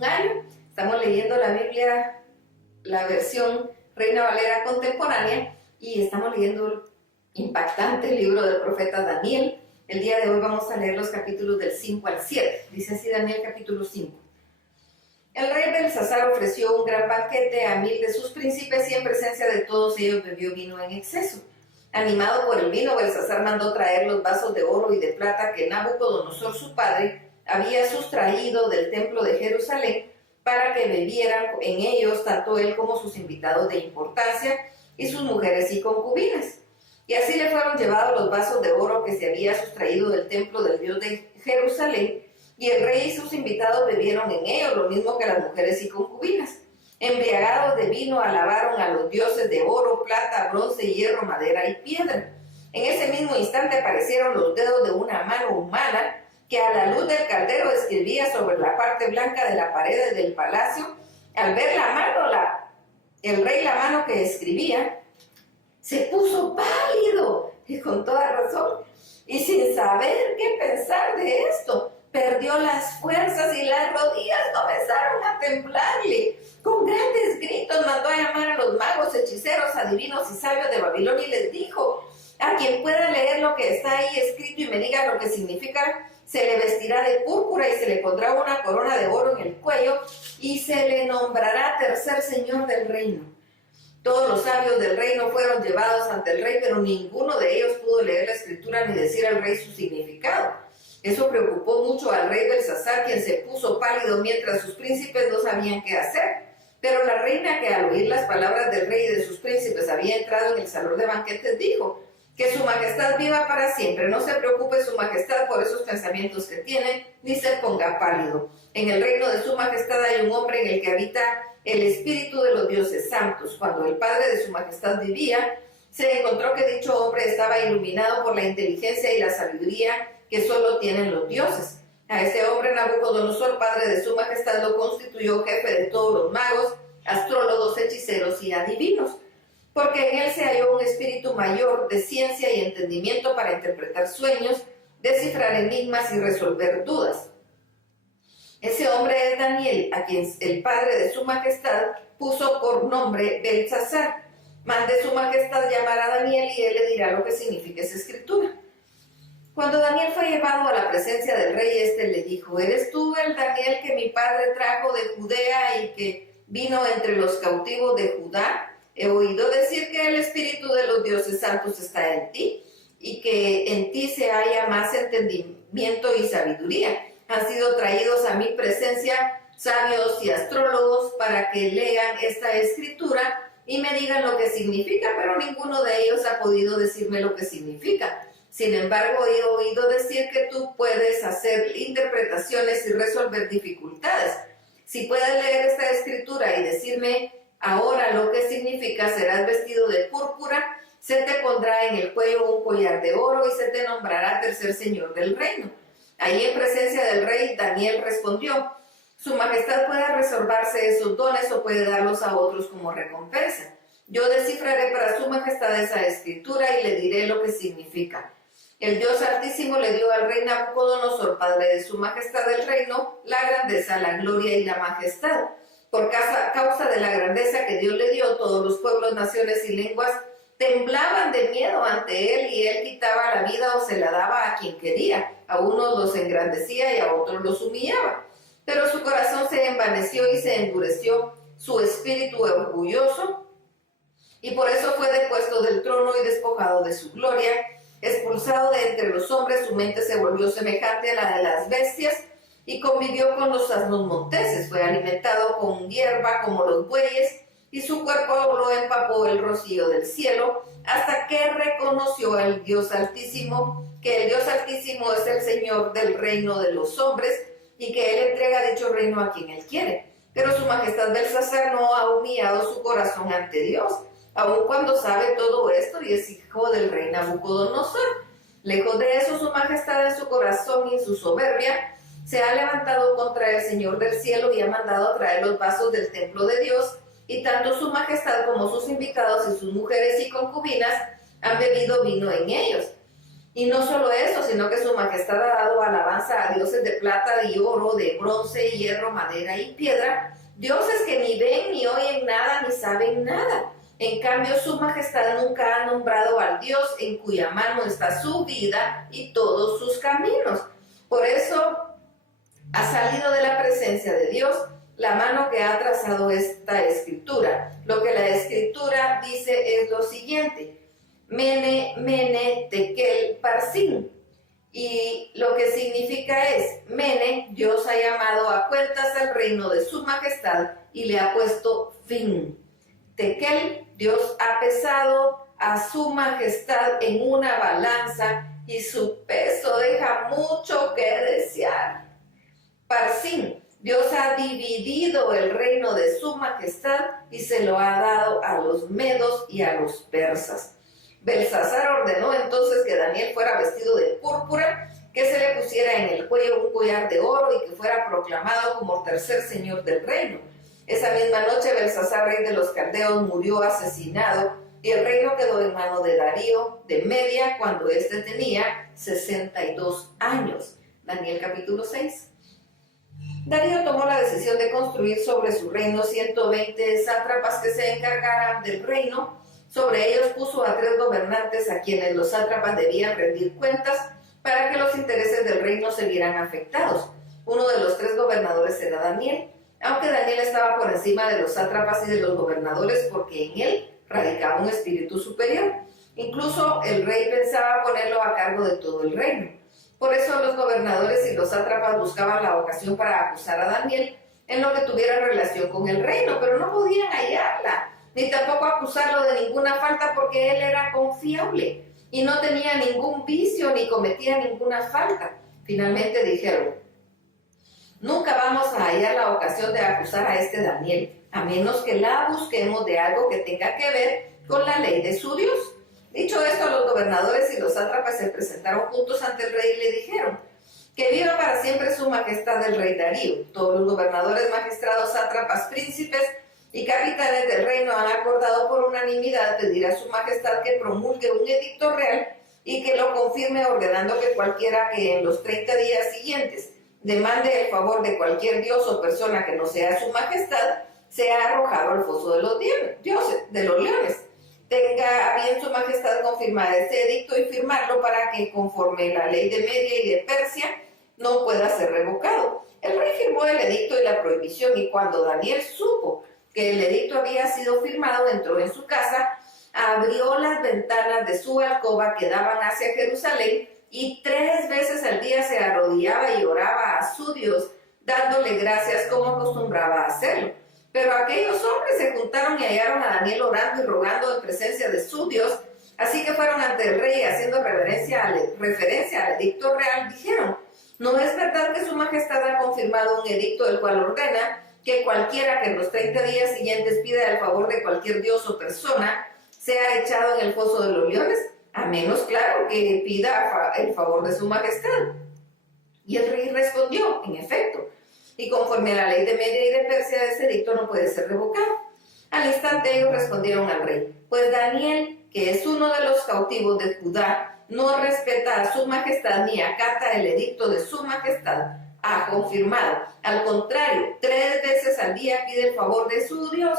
un año. Estamos leyendo la Biblia, la versión Reina Valera contemporánea, y estamos leyendo el impactante libro del profeta Daniel. El día de hoy vamos a leer los capítulos del 5 al 7. Dice así Daniel capítulo 5. El rey Belsasar ofreció un gran banquete a 1000 de sus príncipes y en presencia de todos ellos bebió vino en exceso. Animado por el vino, Belsasar mandó traer los vasos de oro y de plata que Nabucodonosor su padre había sustraído del templo de Jerusalén para que bebieran en ellos tanto él como sus invitados de importancia y sus mujeres y concubinas. Y así le fueron llevados los vasos de oro que se había sustraído del templo del Dios de Jerusalén, y el rey y sus invitados bebieron en ellos, lo mismo que las mujeres y concubinas. Embriagados de vino, alabaron a los dioses de oro, plata, bronce, hierro, madera y piedra. En ese mismo instante aparecieron los dedos de una mano humana que a la luz del caldero escribía sobre la parte blanca de la pared del palacio. Al ver la mano, el rey la mano que escribía, se puso pálido, y con toda razón, y sin saber qué pensar de esto, perdió las fuerzas y las rodillas comenzaron a temblarle. Con grandes gritos mandó a llamar a los magos, hechiceros, adivinos y sabios de Babilonia y les dijo: a quien pueda leer lo que está ahí escrito y me diga lo que significa, se le vestirá de púrpura y se le pondrá una corona de oro en el cuello y se le nombrará tercer señor del reino. Todos los sabios del reino fueron llevados ante el rey, pero ninguno de ellos pudo leer la escritura ni decir al rey su significado. Eso preocupó mucho al rey Belsasar, quien se puso pálido mientras sus príncipes no sabían qué hacer. Pero la reina, que al oír las palabras del rey y de sus príncipes había entrado en el salón de banquetes, dijo: que su majestad viva para siempre. No se preocupe su majestad por esos pensamientos que tiene, ni se ponga pálido. En el reino de su majestad hay un hombre en el que habita el espíritu de los dioses santos. Cuando el padre de su majestad vivía, se encontró que dicho hombre estaba iluminado por la inteligencia y la sabiduría que solo tienen los dioses. A ese hombre Nabucodonosor, padre de su majestad, lo constituyó jefe de todos los magos, astrólogos, hechiceros y adivinos, porque en él se halló un espíritu mayor de ciencia y entendimiento para interpretar sueños, descifrar enigmas y resolver dudas. Ese hombre es Daniel, a quien el padre de su majestad puso por nombre Belsasar. Mande su majestad llamar a Daniel y él le dirá lo que significa esa escritura. Cuando Daniel fue llevado a la presencia del rey, éste le dijo: ¿eres tú el Daniel que mi padre trajo de Judea y que vino entre los cautivos de Judá? He oído decir que el espíritu de los dioses santos está en ti y que en ti se halla más entendimiento y sabiduría. Han sido traídos a mi presencia sabios y astrólogos para que lean esta escritura y me digan lo que significa, pero ninguno de ellos ha podido decirme lo que significa. Sin embargo, he oído decir que tú puedes hacer interpretaciones y resolver dificultades. Si puedes leer esta escritura y decirme ahora lo que significa, serás vestido de púrpura, se te pondrá en el cuello un collar de oro y se te nombrará tercer señor del reino. Ahí en presencia del rey, Daniel respondió: su majestad puede reservarse esos dones o puede darlos a otros como recompensa. Yo descifraré para su majestad esa escritura y le diré lo que significa. El Dios Altísimo le dio al rey Nabucodonosor, padre de su majestad del reino, la grandeza, la gloria y la majestad. Por causa de la grandeza que Dios le dio, todos los pueblos, naciones y lenguas temblaban de miedo ante él, y él quitaba la vida o se la daba a quien quería. A unos los engrandecía y a otros los humillaba. Pero su corazón se envaneció y se endureció su espíritu orgulloso, y por eso fue depuesto del trono y despojado de su gloria. Expulsado de entre los hombres, su mente se volvió semejante a la de las bestias y convivió con los asnos monteses. Fue alimentado con hierba como los bueyes y su cuerpo lo empapó el rocío del cielo, hasta que reconoció al Dios Altísimo, que el Dios Altísimo es el Señor del reino de los hombres y que Él entrega dicho reino a quien Él quiere. Pero su majestad Belsasar no ha humillado su corazón ante Dios, aun cuando sabe todo esto y es hijo del rey Nabucodonosor. Lejos de eso, su majestad en su corazón y en su soberbia se ha levantado contra el Señor del cielo y ha mandado traer los vasos del templo de Dios, y tanto su majestad como sus invitados y sus mujeres y concubinas han bebido vino en ellos. Y no solo eso, sino que su majestad ha dado alabanza a dioses de plata y oro, de bronce, hierro, madera y piedra, dioses que ni ven, ni oyen nada, ni saben nada. En cambio, su majestad nunca ha nombrado al Dios en cuya mano está su vida y todos sus caminos. Por eso ha salido de la presencia de Dios la mano que ha trazado esta escritura. Lo que la escritura dice es lo siguiente: Mene, Mene, Tekel, Parsin. Y lo que significa es: Mene, Dios ha llamado a cuentas al reino de su majestad y le ha puesto fin. Tekel, Dios ha pesado a su majestad en una balanza y su peso deja mucho que desear. Parsin, Dios ha dividido el reino de su majestad y se lo ha dado a los medos y a los persas. Belsasar ordenó entonces que Daniel fuera vestido de púrpura, que se le pusiera en el cuello un collar de oro y que fuera proclamado como tercer señor del reino. Esa misma noche Belsasar, rey de los caldeos, murió asesinado y el reino quedó en mano de Darío de Media cuando éste tenía 62 años. Daniel capítulo 6. Darío tomó la decisión de construir sobre su reino 120 sátrapas que se encargaran del reino. Sobre ellos puso a 3 gobernantes a quienes los sátrapas debían rendir cuentas para que los intereses del reino se vieran afectados. Uno de los 3 gobernadores era Daniel, aunque Daniel estaba por encima de los sátrapas y de los gobernadores porque en él radicaba un espíritu superior. Incluso el rey pensaba ponerlo a cargo de todo el reino. Por eso los gobernadores y los sátrapas buscaban la ocasión para acusar a Daniel en lo que tuviera relación con el reino, pero no podían hallarla, ni tampoco acusarlo de ninguna falta porque él era confiable y no tenía ningún vicio ni cometía ninguna falta. Finalmente dijeron: nunca vamos a hallar la ocasión de acusar a este Daniel, a menos que la busquemos de algo que tenga que ver con la ley de su Dios. Dicho esto, los gobernadores y los sátrapas se presentaron juntos ante el rey y le dijeron: que viva para siempre su majestad el rey Darío. Todos los gobernadores, magistrados, sátrapas, príncipes y capitanes del reino han acordado por unanimidad pedir a su majestad que promulgue un edicto real y que lo confirme, ordenando que cualquiera que en los 30 días siguientes demande el favor de cualquier dios o persona que no sea su majestad, sea arrojado al foso de los leones. Tenga a bien su majestad confirmar este edicto y firmarlo para que, conforme la ley de Media y de Persia, no pueda ser revocado. El rey firmó el edicto y la prohibición, y cuando Daniel supo que el edicto había sido firmado, entró en su casa, abrió las ventanas de su alcoba que daban hacia Jerusalén y 3 veces al día se arrodillaba y oraba a su Dios, dándole gracias como acostumbraba a hacerlo. Pero aquellos hombres se juntaron y hallaron a Daniel orando y rogando en presencia de su Dios, así que fueron ante el rey haciendo referencia al edicto real. Dijeron: ¿no es verdad que su majestad ha confirmado un edicto el cual ordena que cualquiera que en los 30 días siguientes pida el favor de cualquier dios o persona sea echado en el foso de los leones? A menos, claro, que pida el favor de su majestad. Y el rey respondió: en efecto, y conforme a la ley de Media y de Persia, ese edicto no puede ser revocado. Al instante ellos respondieron al rey: pues Daniel, que es uno de los cautivos de Judá, no respeta a su majestad ni acata el edicto de su majestad, ha confirmado. Al contrario, 3 veces al día pide el favor de su Dios.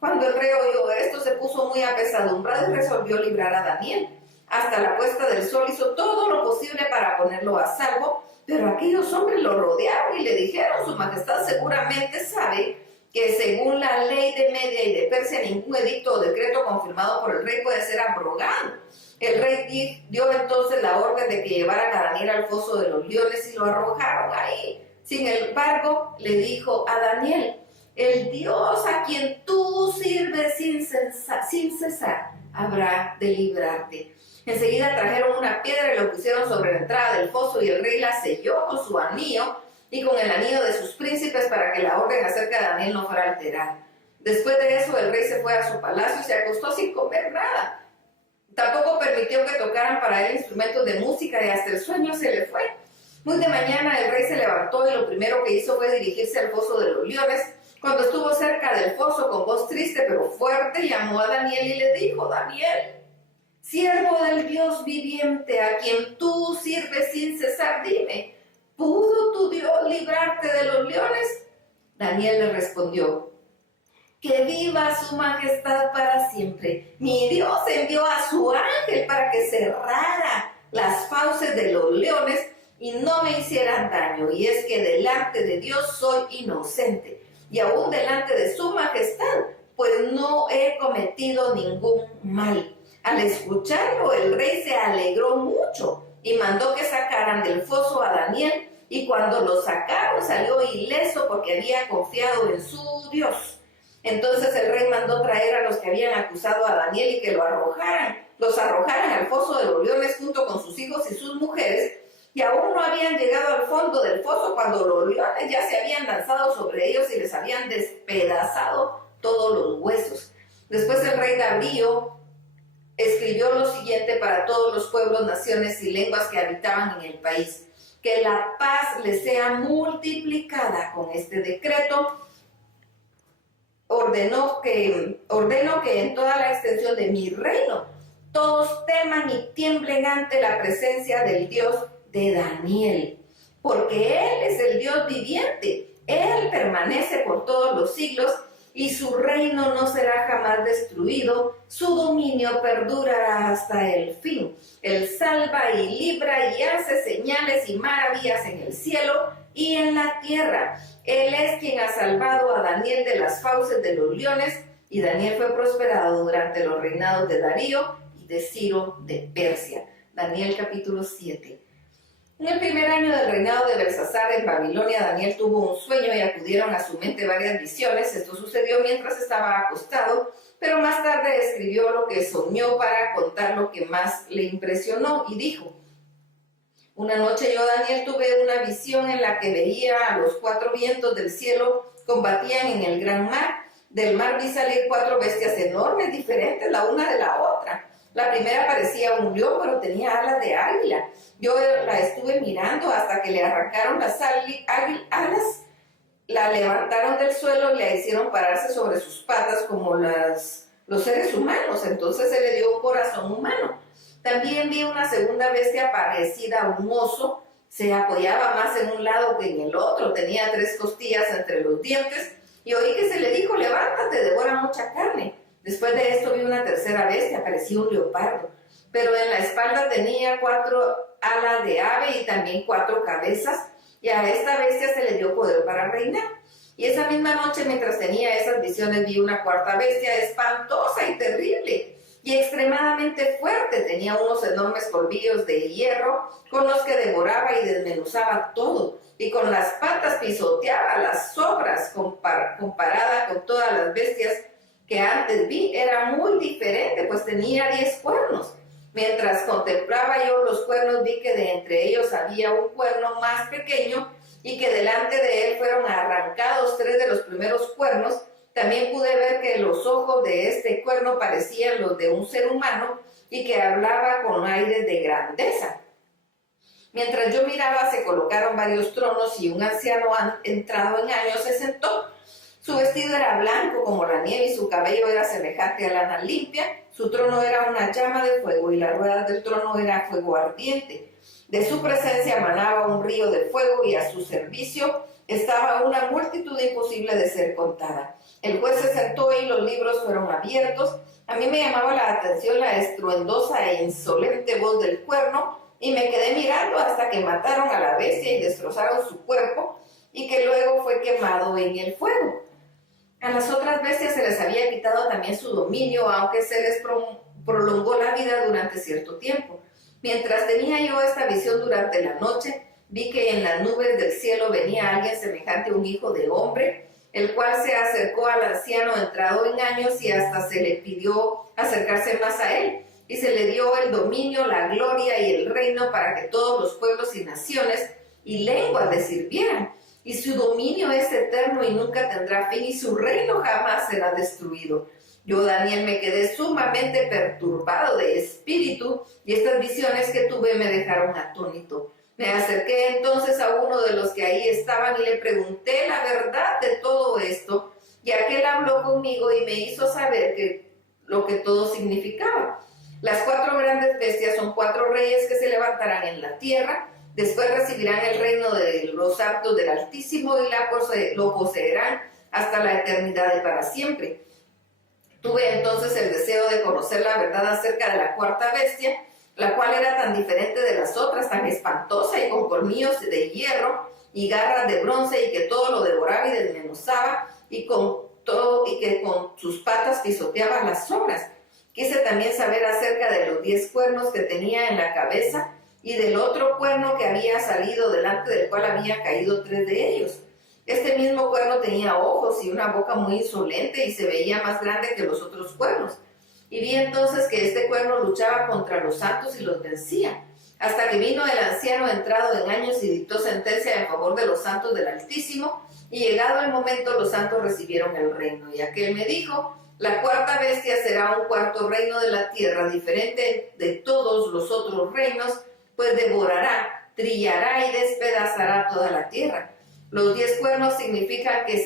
Cuando el rey oyó esto, se puso muy apesadumbrado y resolvió librar a Daniel. Hasta la puesta del sol hizo todo lo posible para ponerlo a salvo, pero aquellos hombres lo rodearon y le dijeron: su majestad seguramente sabe que según la ley de Media y de Persia, ningún edicto o decreto confirmado por el rey puede ser abrogado. El rey dio entonces la orden de que llevaran a Daniel al foso de los leones y lo arrojaron ahí. Sin embargo, le dijo a Daniel: el Dios a quien tú sirves sin cesar habrá de librarte. Enseguida trajeron una piedra y lo pusieron sobre la entrada del foso, y el rey la selló con su anillo y con el anillo de sus príncipes para que la orden acerca de Daniel no fuera alterada. Después de eso, el rey se fue a su palacio y se acostó sin comer nada. Tampoco permitió que tocaran para él instrumentos de música, y hasta el sueño se le fue. Muy de mañana el rey se levantó y lo primero que hizo fue dirigirse al foso de los leones. Cuando estuvo cerca del foso, con voz triste pero fuerte, llamó a Daniel y le dijo: Daniel, siervo del Dios viviente, a quien tú sirves sin cesar, dime, ¿pudo tu Dios librarte de los leones? Daniel le respondió, que viva su majestad para siempre. Mi Dios envió a su ángel para que cerrara las fauces de los leones y no me hicieran daño. Y es que delante de Dios soy inocente, y aún delante de su majestad, pues no he cometido ningún mal. Al escucharlo, el rey se alegró mucho y mandó que sacaran del foso a Daniel, y cuando lo sacaron salió ileso porque había confiado en su Dios. Entonces el rey mandó traer a los que habían acusado a Daniel y que los arrojaran al foso de los leones junto con sus hijos y sus mujeres, y aún no habían llegado al fondo del foso cuando los leones ya se habían lanzado sobre ellos y les habían despedazado todos los huesos. Después el rey Darío escribió lo siguiente para todos los pueblos, naciones y lenguas que habitaban en el país: que la paz les sea multiplicada. Con este decreto ordeno que en toda la extensión de mi reino todos teman y tiemblen ante la presencia del Dios de Daniel, porque Él es el Dios viviente, Él permanece por todos los siglos, y su reino no será jamás destruido, su dominio perdurará hasta el fin. Él salva y libra y hace señales y maravillas en el cielo y en la tierra. Él es quien ha salvado a Daniel de las fauces de los leones, y Daniel fue prosperado durante los reinados de Darío y de Ciro de Persia. Daniel capítulo 7. En el primer año del reinado de Belsasar en Babilonia, Daniel tuvo un sueño y acudieron a su mente varias visiones. Esto sucedió mientras estaba acostado, pero más tarde escribió lo que soñó para contar lo que más le impresionó y dijo: una noche yo, Daniel, tuve una visión en la que veía a los 4 vientos del cielo combatían en el gran mar. Del mar vi salir 4 bestias enormes, diferentes la una de la otra. La primera parecía un león, pero tenía alas de águila. Yo la estuve mirando hasta que le arrancaron las alas, la levantaron del suelo y la hicieron pararse sobre sus patas como los seres humanos. Entonces se le dio un corazón humano. También vi una segunda bestia parecida a un oso. Se apoyaba más en un lado que en el otro. Tenía 3 costillas entre los dientes. Y oí que se le dijo: levántate, devora mucha carne. Después de esto vi una tercera bestia, parecía un leopardo, pero en la espalda tenía 4 alas de ave y también 4 cabezas, y a esta bestia se le dio poder para reinar. Y esa misma noche, mientras tenía esas visiones, vi una cuarta bestia espantosa y terrible, y extremadamente fuerte. Tenía unos enormes colmillos de hierro con los que devoraba y desmenuzaba todo, y con las patas pisoteaba las sobras. Comparada con todas las bestias que antes vi, era muy diferente, pues tenía 10 cuernos. Mientras contemplaba yo los cuernos, vi que de entre ellos había un cuerno más pequeño, y que delante de él fueron arrancados 3 de los primeros cuernos. También pude ver que los ojos de este cuerno parecían los de un ser humano, y que hablaba con aires de grandeza. Mientras yo miraba, se colocaron varios tronos, y un anciano entrado en años se sentó. Su vestido era blanco como la nieve, y su cabello era semejante a lana limpia. Su trono era una llama de fuego, y las ruedas del trono era fuego ardiente. De su presencia manaba un río de fuego, y a su servicio estaba una multitud imposible de ser contada. El juez se sentó y los libros fueron abiertos. A mí me llamaba la atención la estruendosa e insolente voz del cuerno, y me quedé mirando hasta que mataron a la bestia y destrozaron su cuerpo, y que luego fue quemado en el fuego. A las otras bestias se les había quitado también su dominio, aunque se les prolongó la vida durante cierto tiempo. Mientras tenía yo esta visión durante la noche, vi que en las nubes del cielo venía alguien semejante a un hijo de hombre, el cual se acercó al anciano entrado en años, y hasta se le pidió acercarse más a él, y se le dio el dominio, la gloria y el reino para que todos los pueblos y naciones y lenguas le sirvieran. Y su dominio es eterno y nunca tendrá fin, y su reino jamás será destruido. Yo, Daniel, me quedé sumamente perturbado de espíritu, y estas visiones que tuve me dejaron atónito. Me acerqué entonces a uno de los que ahí estaban y le pregunté la verdad de todo esto, y aquel habló conmigo y me hizo saber lo que todo significaba. Las 4 grandes bestias son 4 reyes que se levantarán en la tierra. Después recibirán el reino de los santos del Altísimo y lo poseerán hasta la eternidad y para siempre. Tuve entonces el deseo de conocer la verdad acerca de la 4ª bestia, la cual era tan diferente de las otras, tan espantosa y con colmillos de hierro y garras de bronce, y que todo lo devoraba y desmenuzaba, y que con sus patas pisoteaba las obras. Quise también saber acerca de los 10 cuernos que tenía en la cabeza, y del otro cuerno que había salido, delante del cual había caído 3 de ellos. Este mismo cuerno tenía ojos y una boca muy insolente, y se veía más grande que los otros cuernos. Y vi entonces que este cuerno luchaba contra los santos y los vencía, hasta que vino el anciano entrado en años y dictó sentencia en favor de los santos del Altísimo, y llegado el momento los santos recibieron el reino. Y aquel me dijo: la 4ª bestia será un 4º reino de la tierra, diferente de todos los otros reinos, pues devorará, trillará y despedazará toda la tierra. Los 10 cuernos significan que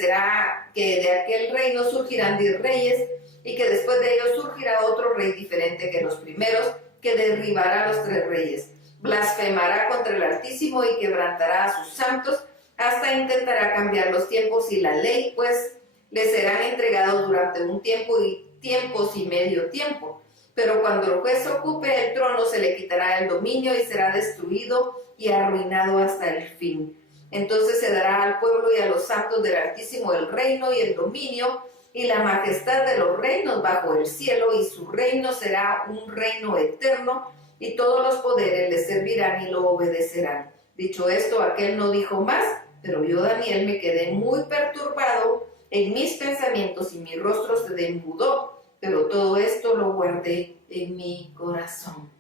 de aquel reino surgirán 10 reyes, y que después de ellos surgirá otro rey diferente que los primeros, que derribará a los 3 reyes. Blasfemará contra el Altísimo y quebrantará a sus santos, hasta intentará cambiar los tiempos y la ley, pues le serán entregados durante un tiempo y tiempos y medio tiempo. Pero cuando el juez ocupe el trono, se le quitará el dominio y será destruido y arruinado hasta el fin. Entonces se dará al pueblo y a los santos del Altísimo el reino y el dominio y la majestad de los reinos bajo el cielo, y su reino será un reino eterno, y todos los poderes le servirán y lo obedecerán. Dicho esto, aquel no dijo más, pero yo, Daniel, me quedé muy perturbado en mis pensamientos, y mi rostro se demudó, pero todo esto lo guardé en mi corazón.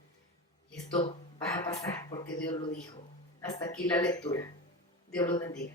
Y esto va a pasar porque Dios lo dijo. Hasta aquí la lectura. Dios los bendiga.